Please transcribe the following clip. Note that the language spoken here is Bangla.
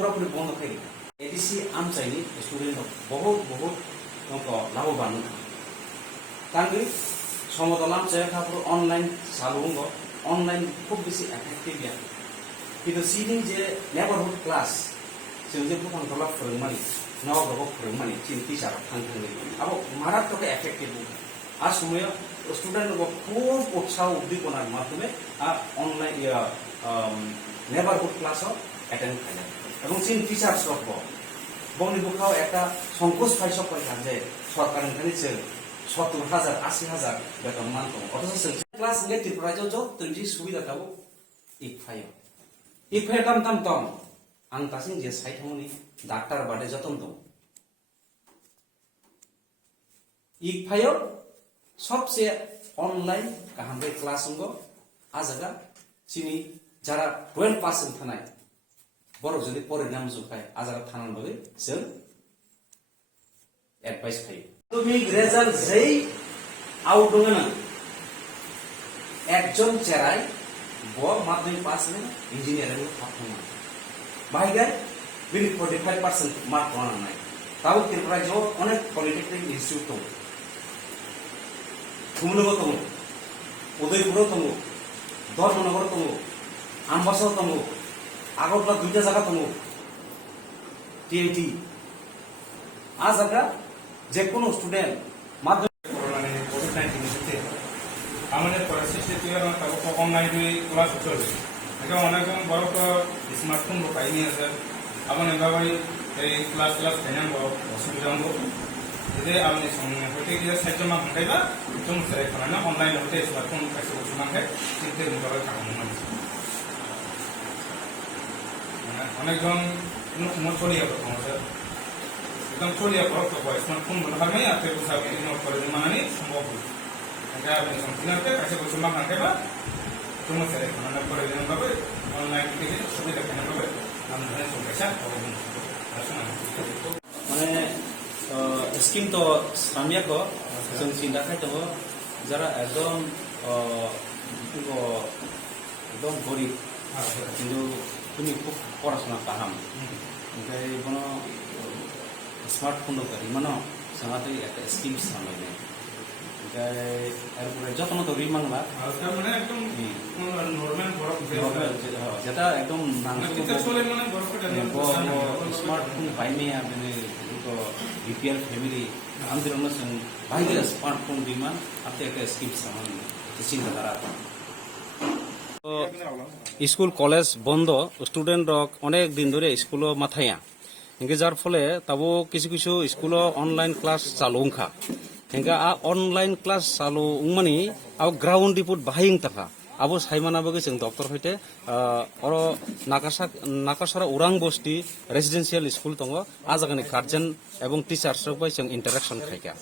পুরোপুরি বন্ধ হয়ে গেছে এডিসি আমচাইনি স্টুডেন্ট বহুত বহুত লাভবান কারণ সমতল আমচাই খাপুর অনলাइन চালুঙ্গ অনলাइन খুব বেশি এফেক্টিভ গিয়া কিন্তু সিনি যে নেবারহুড ক্লাস जों जे फोरोंथला फोरोंमानि नवाबाबो फोरोंमानि चिन टीचार थांथांनि आबो मारात्मक एफेक्टिव आ समय स्टूडेंट को खूब उत्साह उद्दीपनार माध्यमे ऑनलाइन नेबारहुड क्लास अटेंड खाया এবং চিন টিচার্স রব বংনি বুখাও একটা সংকোচ পাইছক পাইখান যে সরকারनिफ्राय जों 70,000 80,000 বেতন মানতো অথচ जों ক্লাস নে ত্রিপুরাজो যতই সুবিধা দাও ইকফাই দাম দাম দাম आं दासिम जे साइथावनि डाक्टर बादे जतन दं इकफायो सबसे ऑनलाइन गाहामबे क्लास अंगो आजागा चिनि जारा 12% थानाय बरक जदि परिणाम जुखाय आजागा थानान बगे जों एडभाइस खायो तुमि रिजाल्ट जै आउट दङ ना एकजन जेराय ब माध्यमिक पास ने इंजिनियरिंग थाफुङा बाहिगाय बिनि 45% मार्क लानाय ताबो त्रिपुराजो अनेक पॉलिटेक्निक इंस्टीट्यूट दं थुमलुगो दं उदयपुर दं धर्मनगर दं आम्बासाव दं आगरतला दुइटा जायगा दं टीआईटी आ जायगा जे कोनो स्टूडेंट माध्यमिक कोविड-19 সাথে আমাদের পরিস্থিতি তৈরি তাবো অনলাইন ক্লাস চলছে এখন অনেকজন বড় স্মার্টফোন পাইনি আছে আপনি এভাবে এই ক্লাস ফাইনাল অসুবিধা হবো যদি আপনি হইতে গিয়ে সাহায্য মা হাঁটাইবা তুমি সেরে খানা অনলাইন হতে স্মার্টফোন কাছে বসে মাখে চিন্তা মোকাবেলা কামনা মানে অনেকজন কোনো চলিয়ে সমস্যা একদম চলিয়ে বড় স্মার্টফোন ব্যবহার নেই আপনি কোথাও করে মানানি সম্ভব এটা আপনি সম্পূর্ণ কাছে বসে মা হাঁটাইবা তুমি সেরে খানা করে দিন ভাবে অনলাইন থেকে সুবিধা কেন পাবে আমরা সমস্যা মানে স্কিম তো সামিয়া को जों চিন্তা খাই दङ যারা একদম एकदम গরিব কিন্তু তুমি খুব পড়াশোনা কাহাম ओमफ्राय কোনো স্মার্টফোন দরকার মানে সামাতে একটা স্কিম সামাইনে ओमफ्राय এরপরে যত্ন তো রিমাংলা মানে একদম নরমাল বড় যেটা একদম চলে মানে বড় স্মার্টফোন পাইনি মানে তো বিপিএল ফ্যামিলি আমাদের অনুসারে বাইরে স্মার্টফোন ডিমান্ড আপনি একটা স্কিম সামান চিন্তাধারা স্কুল কলেজ বন্ধ স্টুডেন্ট অনেক দিন ধরে স্কুল মাথায়া ইনকে যার ফলে তাবো কিছু কিছু স্কুল অনলাइन ক্লাস চালুংখা इनका ऑनलाइन क्लास चालू उंगमानी अब ग्राउंड रिपोर्ट बाहायिं तका अब साइमानाबो जों डॉक्टर हइते अर नाकासारा उरां बस्ती रेसिडेंशियल स्कूल दङ आ जागानि गार्जियन एवं टीचार्स जों इंटरेक्शन खायगा